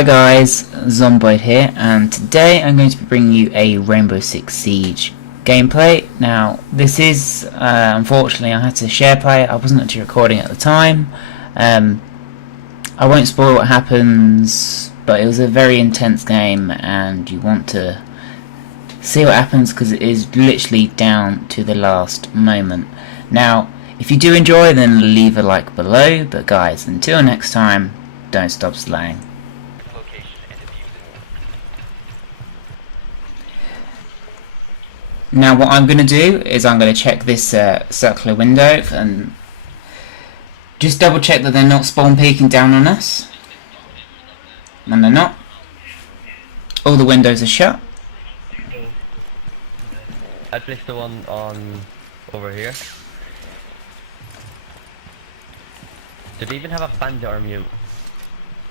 Hi guys, Zomboid here, and today I'm going to be bringing you a Rainbow Six Siege gameplay. Now, this is, unfortunately I had to share play, I wasn't actually recording at the time. I won't spoil what happens, but it was a very intense game and you want to see what happens because it is literally down to the last moment. Now, if you do enjoy, then leave a like below, but guys, until next time, don't stop slaying. Now what I'm going to do is I'm going to check this circular window and just double check that they're not spawn peeking down on us. And they're not. All the windows are shut. I placed the one on over here. Do they even have a bandit or mute?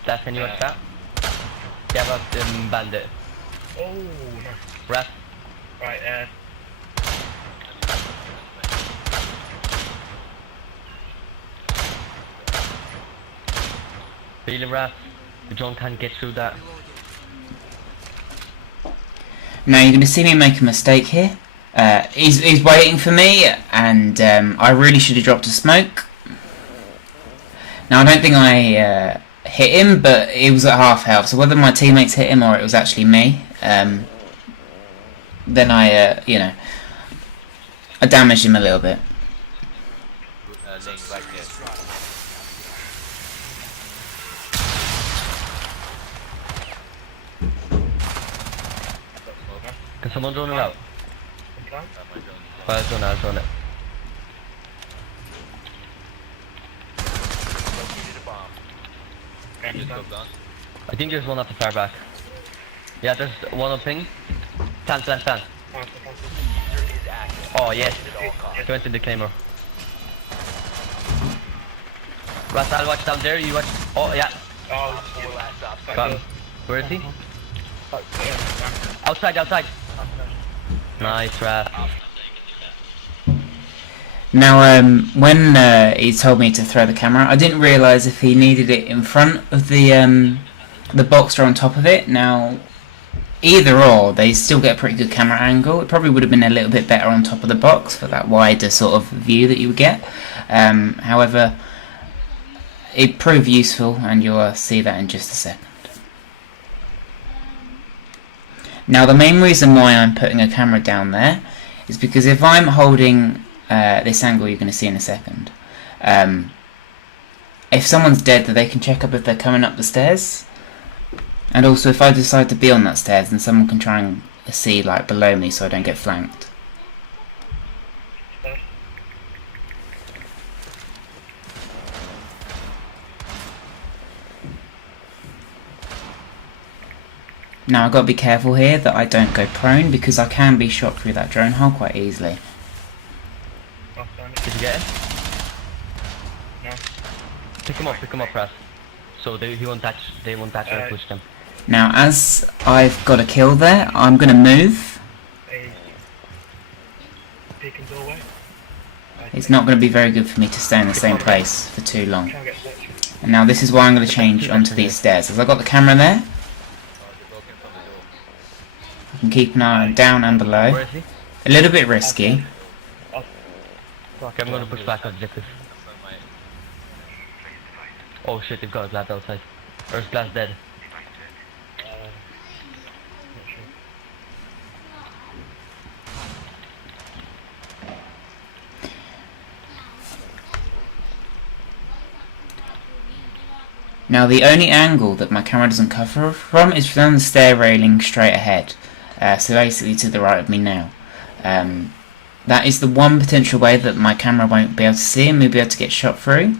That can you watch that? Yeah, but bandit. Oh, nice. Rat. Right, Feeling rat. The drone can't get through that. Now you're going to see me make a mistake here. He's waiting for me, and I really should have dropped a smoke. Now I don't think I hit him, but he was at half health, so whether my teammates hit him or it was actually me, then I damaged him a little bit. Can someone drone it out? okay. I'll drone it. I think there's one at the far back. Yeah, there's one on ping. Plant. Oh yes, he went in the claymore. Rat, I'll watch down there, you watch. Oh yeah. Got him. Where is he? Outside. Nice, Rat. Now, when he told me to throw the camera, I didn't realise if he needed it in front of the box or on top of it. Now, either or, they still get a pretty good camera angle. It probably would have been a little bit better on top of the box for that wider sort of view that you would get. However, it proved useful, and you'll see that in just a second. Now, the main reason why I'm putting a camera down there is because if I'm holding this angle you're going to see in a second, if someone's dead, that they can check up if they're coming up the stairs, and also if I decide to be on that stairs, then someone can try and see like below me so I don't get flanked. Now I've got to be careful here that I don't go prone because I can be shot through that drone hole quite easily. Did you get him? No. Pick him up, Rat. So they won't touch or push them. Now as I've got a kill there, I'm going to move. It's not going to be very good for me to stay in the same place for too long. And now this is why I'm going to change onto these stairs. As I've got the camera there, I can keep an eye on down and below. Where is he? A little bit risky. Okay, I'm gonna push back on objective. Oh shit, they've got a blast outside. Or is blast dead? Now the only angle that my camera doesn't cover from is from the stair railing straight ahead. So basically to the right of me now. That is the one potential way that my camera won't be able to see and we'll be able to get shot through.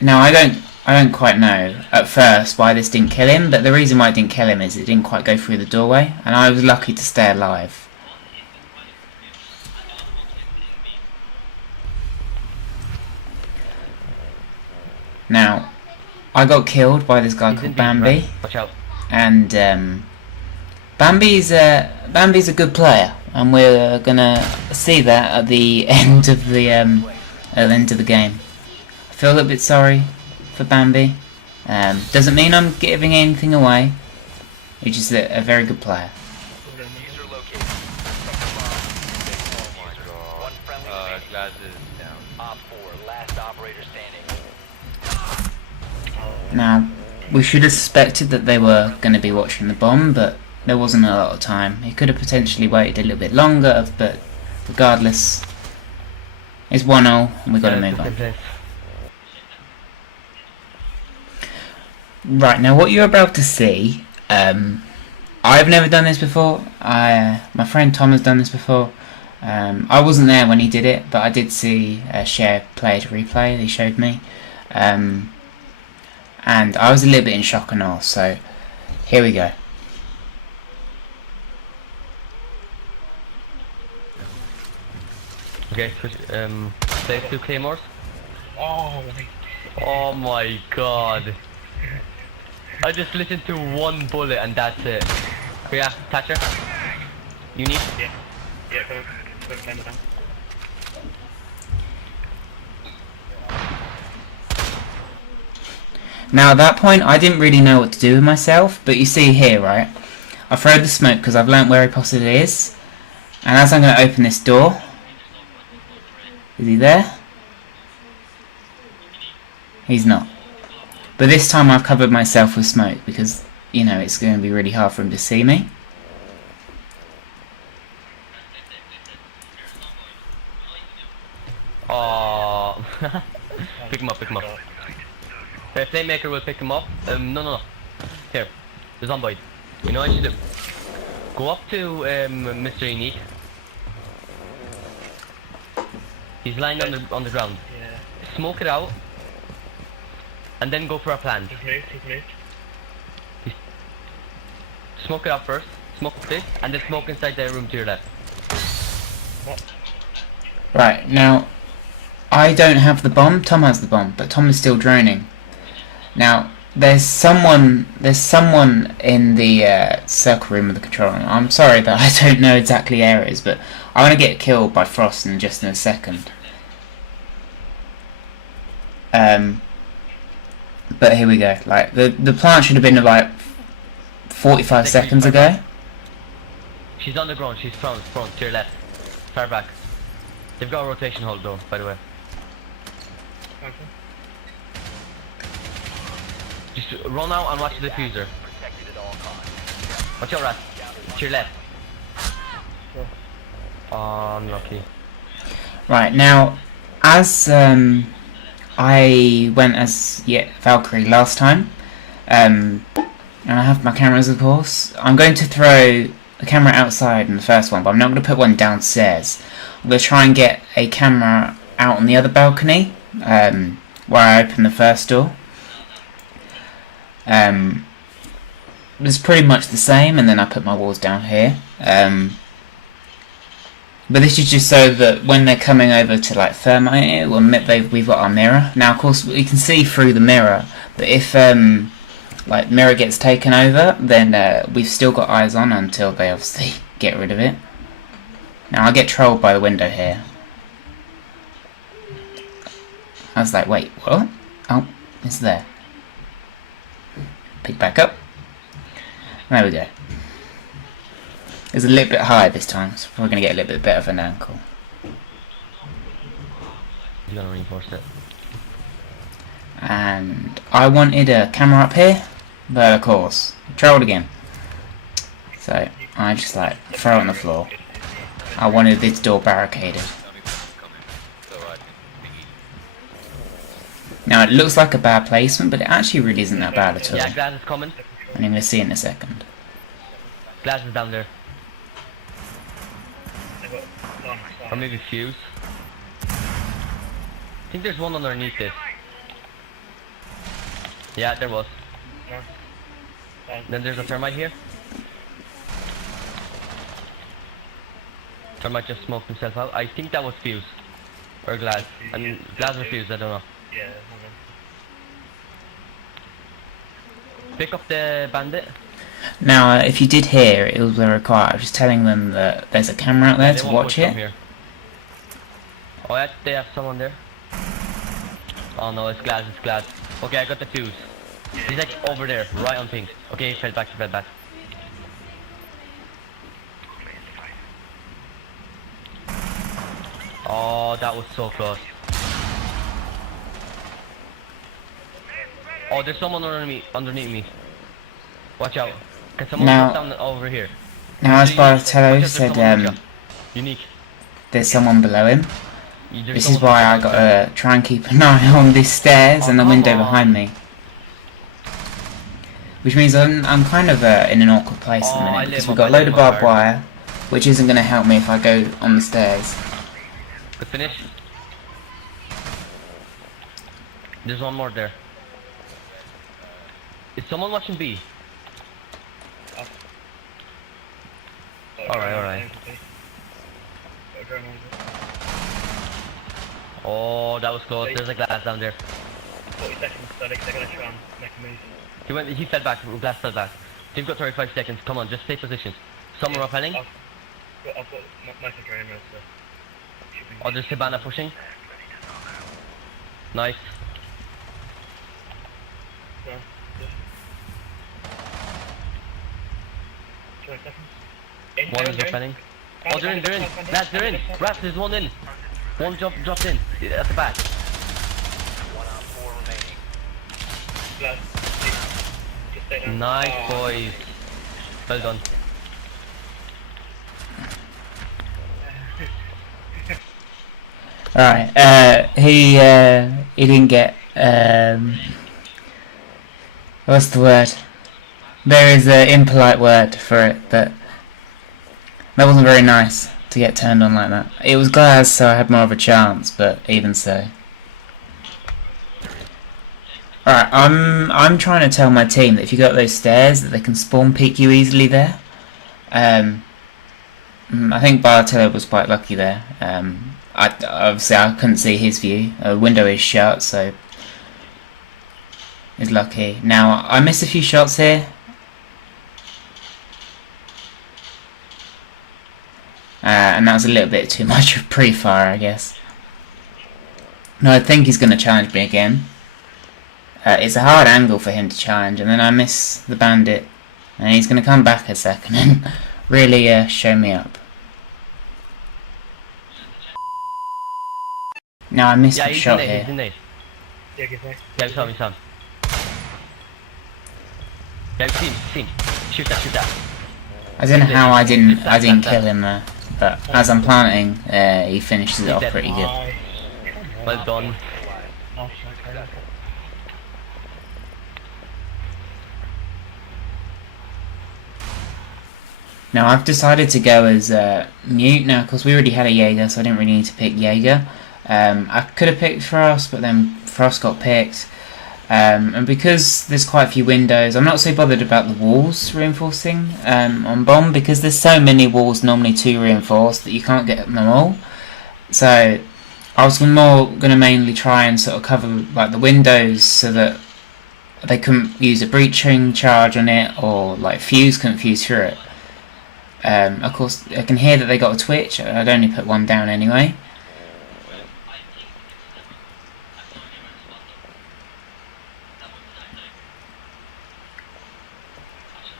Now I don't quite know at first why this didn't kill him, but the reason why it didn't kill him is it didn't quite go through the doorway, and I was lucky to stay alive. Now, I got killed by this guy called Bambi, Watch out. and Bambi's a good player, and we're gonna see that at the end of the game. I feel a little bit sorry for Bambi. Doesn't mean I'm giving anything away. He's just a very good player. User located. Oh my god. One friendly Glass is down. Op 4, last operator standing. Now, we should have suspected that they were going to be watching the bomb, but there wasn't a lot of time. He could have potentially waited a little bit longer, but regardless, it's 1-0 and we've got to move on. Right, now what you're about to see, I've never done this before. My friend Tom has done this before. I wasn't there when he did it, but I did see a share player to replay. He showed me, and I was a little bit in shock and awe. So here we go. Okay, save 2 claymores. Oh my. Oh my god. I just listened to 1 bullet and that's it. But yeah, Thatcher. You need? Yeah. Yeah, go climb it down. Now at that point I didn't really know what to do with myself, but you see here, right? I throw the smoke because I've learnt where he possibly is, and as I'm going to open this door, is he there? He's not. But this time I've covered myself with smoke because, you know, it's going to be really hard for him to see me. Oh, pick him up, pick him up. The playmaker will pick him up. No. Here, the zombie. You know what you should do? Go up to Mr. Unique. He's lying on the ground. Yeah. Smoke it out, and then go for a plant. He's moved. Smoke it out first. Smoke this, and then smoke inside the room to your left. What? Right, now I don't have the bomb, Tom has the bomb, but Tom is still droning. Now there's someone in the circle room of the control room. I'm sorry that I don't know exactly where it is, but I want to get killed by Frost in just in a second. But here we go. Like the plant should have been about 45 seconds ago. She's on the ground. She's front to your left, far back. They've got a rotation hold though, by the way. Okay. Just run out and watch the diffuser. Watch out, Rat. To your left. Sure. Oh, unlucky. Right, now, as I went as Valkyrie last time, and I have my cameras of course, I'm going to throw a camera outside in the first one, but I'm not going to put one downstairs. I'm going to try and get a camera out on the other balcony, where I opened the first door. It's pretty much the same, and then I put my walls down here. But this is just so that when they're coming over to like thermite it, we've got our mirror. Now of course we can see through the mirror, but if like mirror gets taken over, then we've still got eyes on until they obviously get rid of it. Now I get trolled by the window here. I was like, wait, what? Oh, it's there. Pick back up. There we go. It's a little bit high this time, so we're going to get a little bit better of an angle. You're gonna reinforce it. And I wanted a camera up here, but of course, trolled again. So I just like throw it on the floor. I wanted this door barricaded. Now it looks like a bad placement, but it actually really isn't that bad at all. Yeah, Glass is coming. And you're going to see in a second. Glass is down there. I got one. Or maybe Fuse. I think there's one underneath this. Yeah, there was. No. Then there's a thermite here. Thermite just smoked himself out. I think that was Fuse. Or Glass. And Glass or Fuse, I don't know. Yeah, hold on. Pick up the bandit. Now, if you did hear, it was required. I was just telling them that there's a camera out there They to won't watch push from it. here. Oh yeah, they have someone there. Oh no, it's glass, it's glass. Okay, I got the fuse. He's like over there, right on pink. Okay, he fell back, he fell back. Oh, that was so close. Oh, there's someone underneath me. Watch out. Can someone Now- drop down over here? Now, as Watch out, Bartello there's said, someone, watch out. Unique. there's someone below him. There's This is someone why I below. gotta try and keep an eye on these stairs and the Oh, window come behind on. me. Which means I'm kind of in an awkward place at the Oh, I minute because live we've up, got I a load live of up barbed hard. wire, which isn't going to help me if I go on the stairs. Good finish. There's one more there. Is someone watching B? Alright. Oh, that was close. There's a glass down there. 40 seconds, so they're gonna try and make a move. He fell back. Glass fell back. You've got 35 seconds. Come on, just stay positioned. Some are rappelling. I've got my control now, so should be. Oh, there's Hibana pushing. Nice. So, good. 20 seconds. In, One down, is down. rappelling. Oh, they're in. Lads, they're in. Rats, there's one in. One dropped in. At the back. 1 on 4 remaining. Blood. Just stay down. Nice, Oh. boys. Well done. Alright, he didn't get, what's the word? There is an impolite word for it, but that wasn't very nice to get turned on like that. It was glass, so I had more of a chance, but even so. Alright, I'm trying to tell my team that if you go up those stairs, that they can spawn peek you easily there. I think Bartello was quite lucky there. Obviously I couldn't see his view. The window is shut, so he's lucky. Now I missed a few shots here. And that was a little bit too much of pre-fire, I guess. No, I think he's going to challenge me again. It's a hard angle for him to challenge, and then I miss the bandit, and he's going to come back a second and really show me up. Now I missed Yeah, the he's shot in there. here. He's in there. Yeah, give me. Yeah, he's on. Yeah, team. Shoot that. I don't know how I didn't kill him there, but as I'm planting, he finishes it off pretty good. Nice. Well done. Nice, okay. Now I've decided to go as mute now because we already had a Jaeger, so I didn't really need to pick Jaeger. I could have picked Frost, but then Frost got picked. And because there's quite a few windows, I'm not so bothered about the walls reinforcing on bomb, because there's so many walls normally to reinforce that you can't get them all. So I was more going to mainly try and sort of cover like the windows so that they couldn't use a breaching charge on it, or like fuse couldn't fuse through it. Of course I can hear that they got a twitch. I'd only put one down anyway.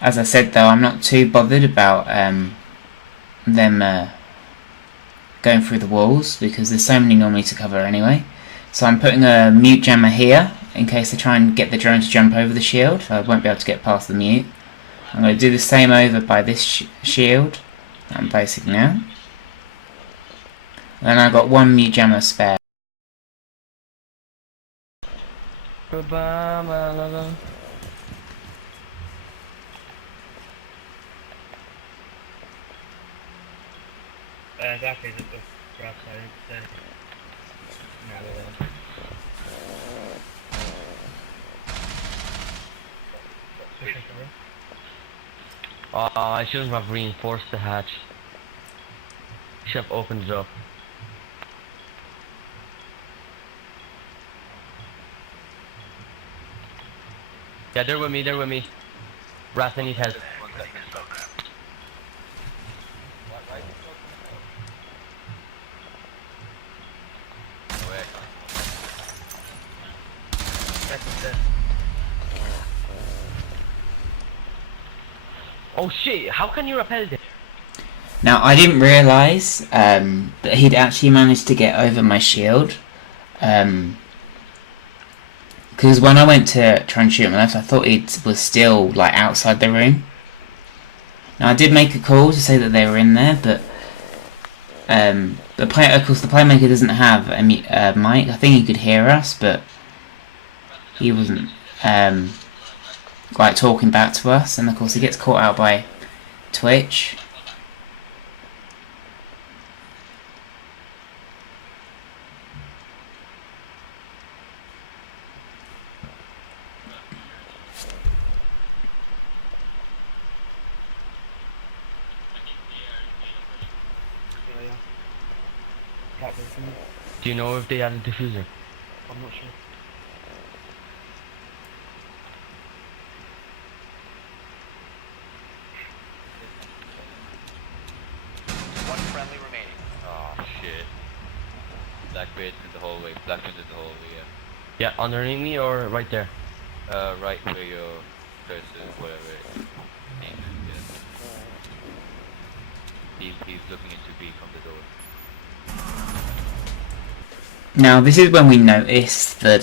As I said though, I'm not too bothered about them going through the walls, because there's so many normally to cover anyway. So I'm putting a mute jammer here in case they try and get the drone to jump over the shield. I won't be able to get past the mute. I'm going to do the same over by this shield that I'm placing now. And I've got one mute jammer spare. Goodbye, my lover. Exactly, the right side. Oh, I shouldn't have reinforced the hatch. Should have opened it up. Yeah, they're with me. Ras, I need help. Oh shit, how can you repel this? Now, I didn't realise that he'd actually managed to get over my shield. Because when I went to try and shoot him left, I thought he was still like outside the room. Now, I did make a call to say that they were in there, but of course, the playmaker doesn't have a mic. I think he could hear us, but he wasn't like talking back to us. And of course, he gets caught out by Twitch. Do you know if they had a diffuser? I'm not sure. One friendly remaining. Oh shit. Blackbeard's in the hallway. Blackbeard's in the hallway, yeah. Yeah, underneath me or right there? Right where your cursor, whatever it means, yeah. He's looking into B from the door. Now, this is when we noticed that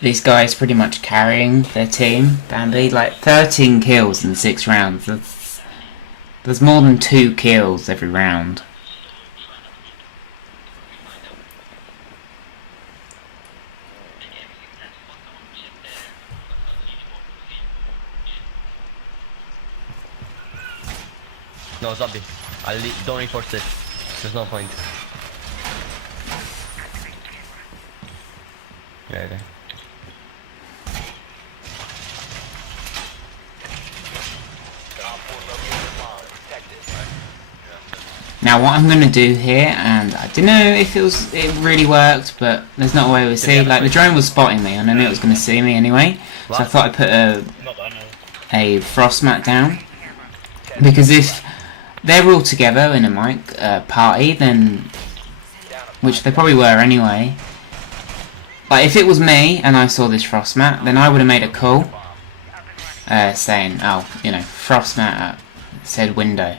this guy is pretty much carrying their team, Bambi. Like 13 kills in 6 rounds. There's more than 2 kills every round. No, zombie. Don't reinforce this. There's no point. Okay. Now, what I'm going to do here, and I don't know if it really worked, but there's not a way we see. Like, the drone was spotting me, and I knew it was going to see me anyway. So I thought I'd put a frost mat down. Because if they're all together in a mic party, then, which they probably were anyway. Like, if it was me and I saw this frost mat, then I would have made a call saying, oh, you know, frost mat at said window.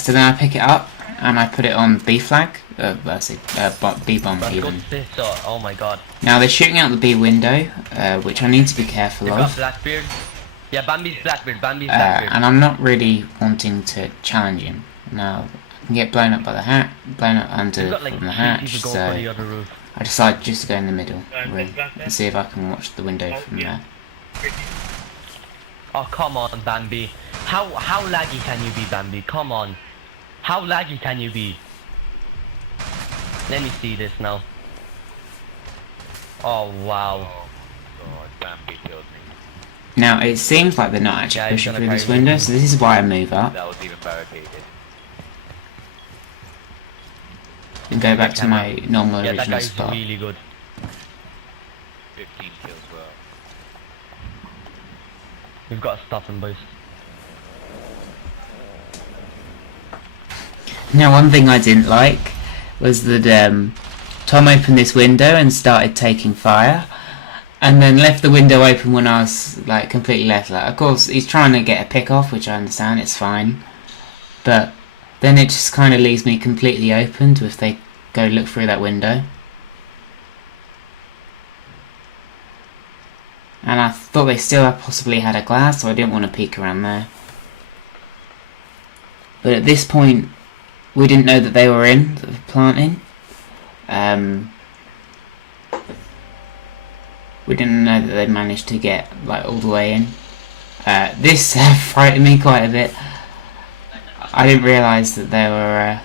So then I pick it up and I put it on B flag, B bomb even. Oh my god. Now they're shooting out the B window, which I need to be careful You've of. got Blackbeard. Yeah, Bambi's Blackbeard. Blackbeard. And I'm not really wanting to challenge him. Now I can get blown up by the hat, blown up under Got, like, from the 3 hatch. people So going for the other roof. I decided just to go in the middle room and see if I can watch the window from there. Oh come on, Bambi. How laggy can you be, Bambi? Come on. How laggy can you be? Let me see this now. Oh wow. Oh god, Bambi killed me. Now it seems like they're not actually pushing through this window, so this is why I move up That was even barricaded. and go back to my normal Yeah, that original guy's spot. really good. 15 kills, well. We've got to stop him, boys. Now, one thing I didn't like was that Tom opened this window and started taking fire, and then left the window open when I was like completely left. Like, of course, he's trying to get a pick off, which I understand, it's fine, but then it just kind of leaves me completely open to if they go look through that window. And I thought they still possibly had a glass, so I didn't want to peek around there. But at this point, we didn't know that they were in, that were planting. We didn't know that they'd managed to get like all the way in. This frightened me quite a bit. I didn't realise that they were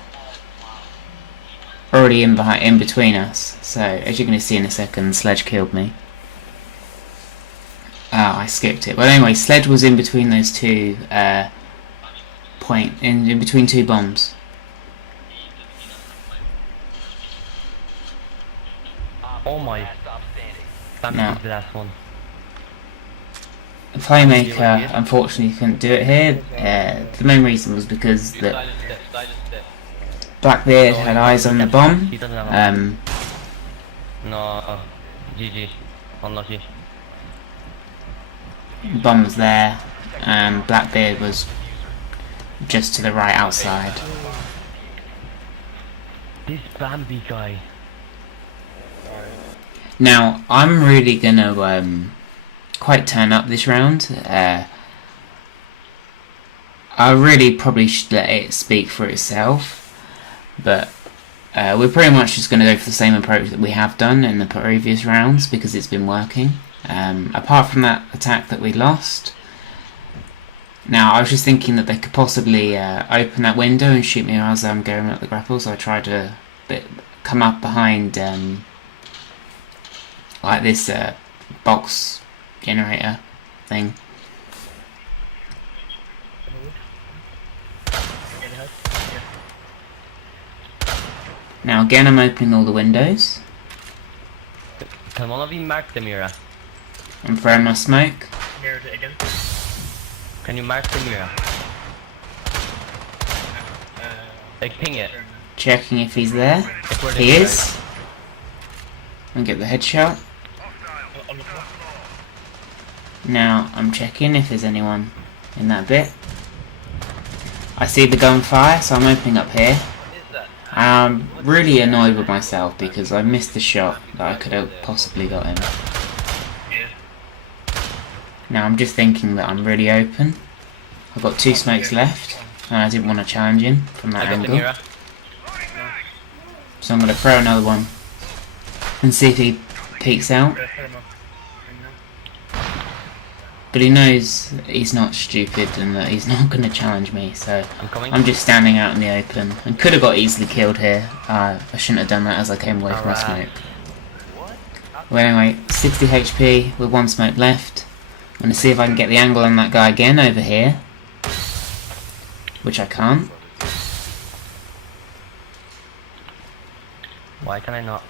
already in between us. So as you're going to see in a second, Sledge killed me. I skipped it. Well, anyway, Sledge was in between those two in between 2 bombs. Oh my. Bambi's No. the last one. The playmaker unfortunately couldn't do it here. The main reason was because that Silent step. Blackbeard had eyes on the bomb. He doesn't have a Um, No. GG. Unlucky. Bomb was there, and Blackbeard was just to the right outside. This Bambi guy. Now, I'm really gonna quite turn up this round. I really probably should let it speak for itself, but we're pretty much just going to go for the same approach that we have done in the previous rounds because it's been working. Apart from that attack that we lost. Now, I was just thinking that they could possibly open that window and shoot me as I'm going up the grapple, so I tried to come up behind like this box generator thing. Now again, I'm opening all the windows. Can one of you mark the mirror? I'm throwing my smoke. Mirrored it again. Can you mark the mirror? Like ping it. Checking if he's there. He is. And get the headshot. On the floor. Now I'm checking if there's anyone in that bit. I see the gunfire, so I'm opening up here. I'm really annoyed with myself because I missed the shot that I could have possibly got him. Yeah. Now I'm just thinking that I'm really open. I've got 2 smokes left and I didn't want to challenge him from that I got the angle. mirror. So I'm going to throw another one and see if he peeks out. Yeah, fair enough. But he knows he's not stupid and that he's not going to challenge me, so I'm coming. I'm just standing out in the open and could have got easily killed here. I shouldn't have done that as I came away from my Alright. smoke. Well anyway, 60 HP with 1 smoke left. I'm going to see if I can get the angle on that guy again over here. Which I can't. Why can I not?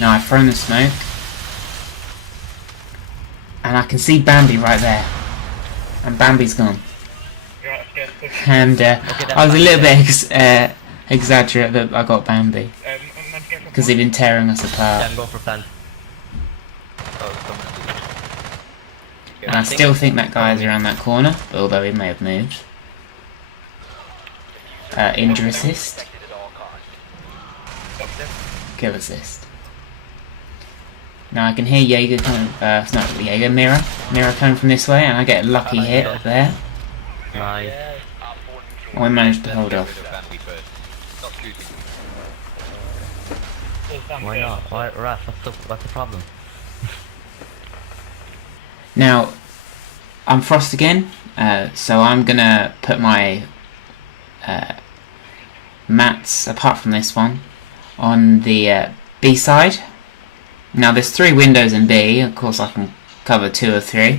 Now I've thrown the smoke. And I can see Bambi right there. And Bambi's gone. You're right, yeah, push. And that's I was a fine, little yeah. bit exaggerate that I got Bambi. Because they've been tearing us Yeah, apart. I'm going for plan. And I still think that guy is around that corner, although he may have moved. Injure assist. Kill assist. Now I can hear Jaeger coming, not Jaeger, Mirror coming from this way, and I get a lucky hit up there. Nice. I managed to hold off. Why not? Why, Raph, what's the problem? Now, I'm Frost again, so I'm gonna put my mats, apart from this one, on the B side. Now there's 3 windows in B, of course I can cover 2 or 3.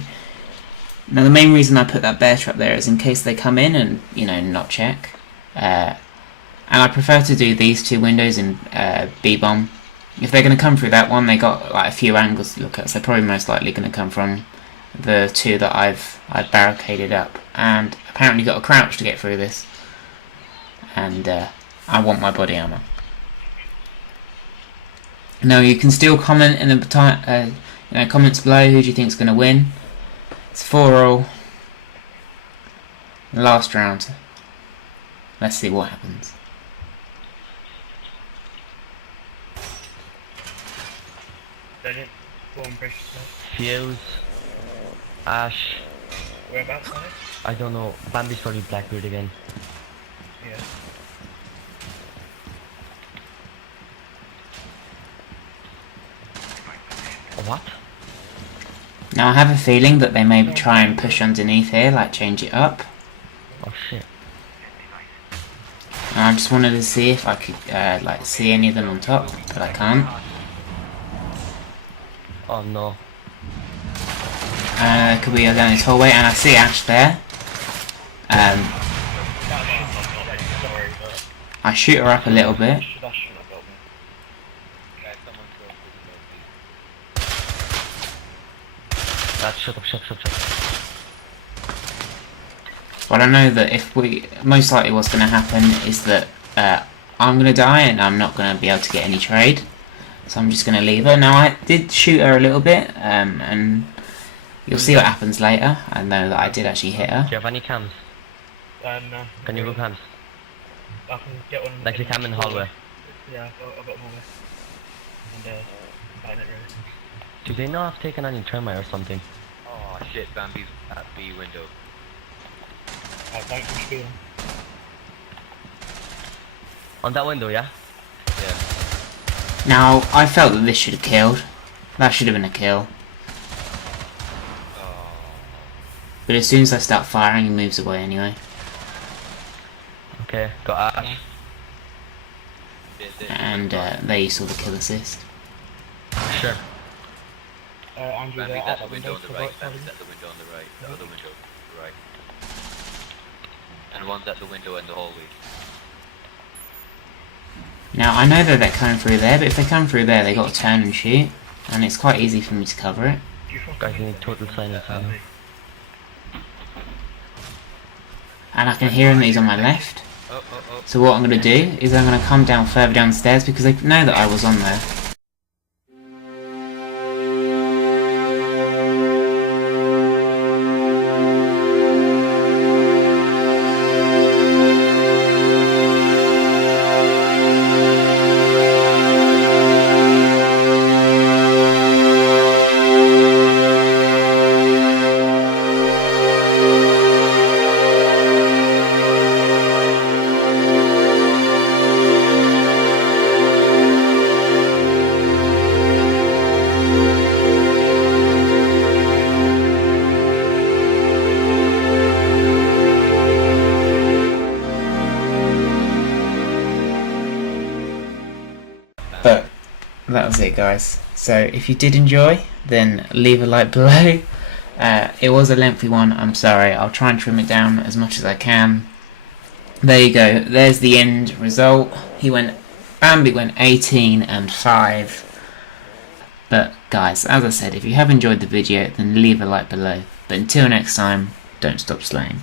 Now the main reason I put that bear trap there is in case they come in and, you know, not check. And I prefer to do these 2 windows in B-bomb. If they're going to come through that one, they got like a few angles to look at, so they're probably most likely going to come from the 2 that I've barricaded up. And apparently got a crouch to get through this. And I want my body armor. Now you can still comment in the comments below who do you think is going to win. It's 4-all. Last round. Let's see what happens. Brilliant. Go on, brace yourself. Fuse. Ash. Whereabouts on it? I don't know. Bambi's probably Blackbeard again. Yeah. What? Now I have a feeling that they may try and push underneath here, like change it up. Oh shit. And I just wanted to see if I could like see any of them on top, but I can't. Oh no. Could we go down this hallway? And I see Ash there. Sorry, but I shoot her up a little bit. that shouldn't have got me. Shut up. But I know that if we, most likely what's going to happen is that I'm going to die and I'm not going to be able to get any trade. So I'm just going to leave her. Now I did shoot her a little bit, and you'll see what happens later. I know that I did actually hit her. Do you have any cams? No. Can you go cams? I can get one. Like the cam in the hallway. Yeah, I've got one hallway. And find it really. Do they not have taken any termite or something? Oh shit, Bambi's at B window. Thanks for shooting. On that window, yeah? Yeah. Now I felt that this should have killed. That should have been a kill. Oh. But as soon as I start firing, he moves away anyway. Okay, got Ash. And there you saw the kill assist. Sure. Andrew, Bambi's they're at out the window on the window, right. so Bambi's at the window on the right. The other window, right. And one's at the window in the hallway. Now I know that they're coming through there, but if they come through there, they got to turn and shoot, and it's quite easy for me to cover it. Guys, you need total silence now. And I can hear him that he's on my left. Oh. So what I'm going to do is I'm going to come down further down the stairs because they know that I was on there. But that was it, guys. So if you did enjoy, then leave a like below. It was a lengthy one, I'm sorry. I'll try and trim it down as much as I can. There you go, there's the end result. Bambi went 18 and 5. But guys, as I said, if you have enjoyed the video, then leave a like below. But until next time, don't stop slaying.